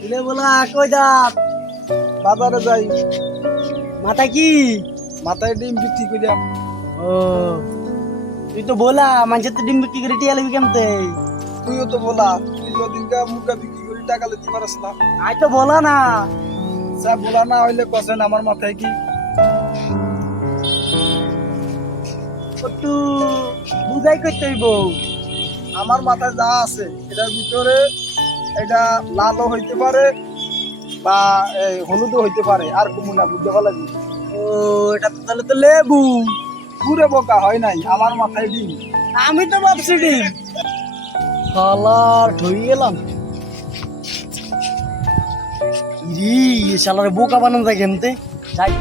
দিলে বলা কই দাঁত বাজারে যাই, মাথায় কি? মাথায় ডিম বিক্রি করিয়া। ও তুই তো বলা মানুষের তো ডিম বিক্রি করে টিয়া লিবি কেমতে? তুইও তো বলা, তুই যদিনকা মুরগা বিক্রি করি টাকা লইতে পারস না। আই তো বলা না। যা বলা না হইলে কছেন আমার মাথায় কি? একটু বুঝাই করতে হইব। আমার মাথায় যা আছে এটার ভিতরে এটা লালও হইতে পারে বা হলুদও হইতে পারে, আর কমু না বুঝতে পারলি? ও এটা তো তাহলে তো লেবু। পুরে বোকা হয় নাই, আমার মাথায় ডিম। আমি তো ভাবছি ডিম। শালার ঠই গেলাম। ইরি শালার বোকা বানান যায় কেমতে? যাই